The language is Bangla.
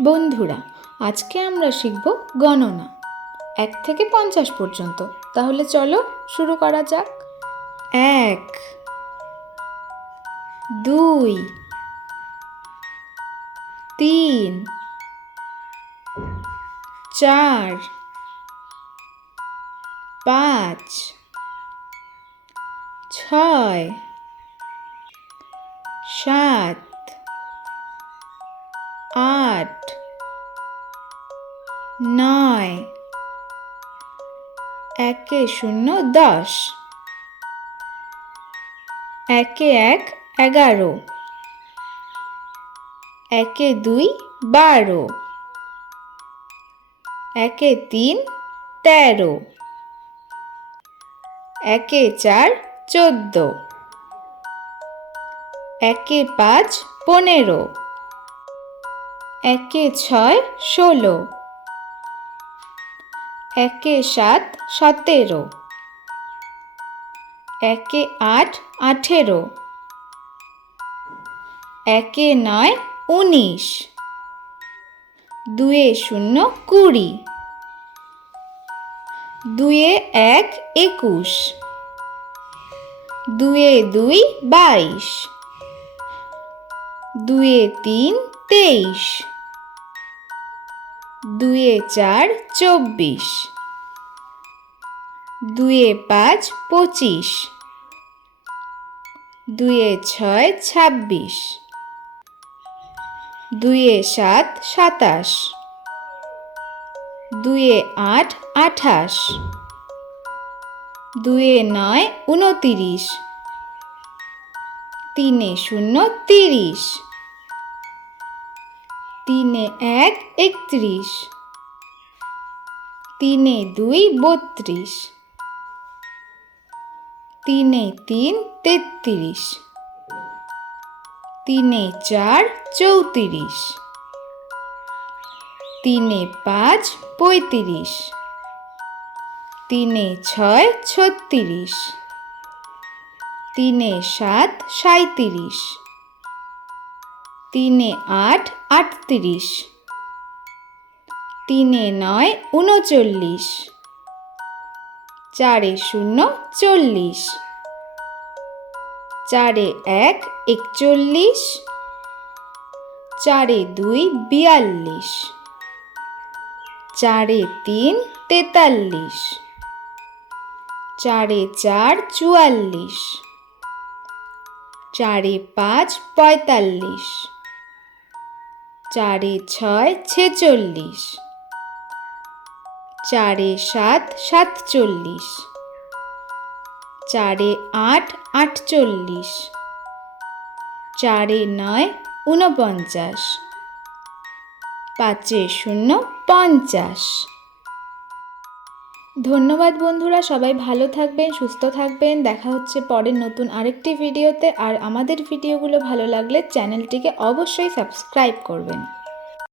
বন্ধুরা, আজকে আমরা শিখব গণনা। এক থেকে পঞ্চাশ পর্যন্ত। তাহলে চলো শুরু করা যাক। এক, দুই, তিন, চার, পাঁচ, ছয়, সাত আট, নয়, একে শূন্য দশ, একে এক এগারো, একে দুই বারো, একে তিন তেরো, একে চার চোদ্দ, একে পাঁচ পনেরো। একে ছয় ষোলো। একে সাত সতেরো। একে আট আঠেরো। একে নয় উনিশ। দুয়ে শূন্য কুড়ি। দুয়ে এক একুশ। দুয়ে দুই বাইশ। দুয়ে তিন তেইশ। দুয়ে চার চব্বিশ। দুয়ে পাঁচ পঁচিশ। দুয়ে ছয় ছাব্বিশ। দুয়ে সাত সাতাশ। দুয়ে আট আঠাশ। দুয়ে নয় উনতিরিশ তিনে শূন্য তিরিশ। তিনে এক একত্রিশ। তিনে দুই বত্রিশ। তিনে তিন তেত্রিশ। তিনে চার চৌত্রিশ। তিনে পাঁচ পঁয়ত্রিশ। তিনে ছয় ছত্রিশ। তিনে সাত সাঁত্রিশ তিনে আট, আটত্রিশ। তিনে নয়, উনচল্লিশ। চারে শূন্য, চল্লিশ। চারে এক, একচল্লিশ। চারে দুই, বিয়াল্লিশ। চারে তিন, তেতাল্লিশ। চারে চার, চুয়াল্লিশ। চারে পাঁচ, পঁয়তাল্লিশ। চারে ছয় ছেচল্লিশ। চারে সাত সাতচল্লিশ। চারে আট আটচল্লিশ। চারে নয় ঊনপঞ্চাশ। পাঁচে শূন্য পঞ্চাশ। ধন্যবাদ বন্ধুরা, সবাই ভালো থাকবেন, সুস্থ থাকবেন। দেখা হচ্ছে পরের নতুন আরেকটি ভিডিওতে। আর আমাদের ভিডিওগুলো ভালো লাগলে চ্যানেলটিকে অবশ্যই সাবস্ক্রাইব করবেন।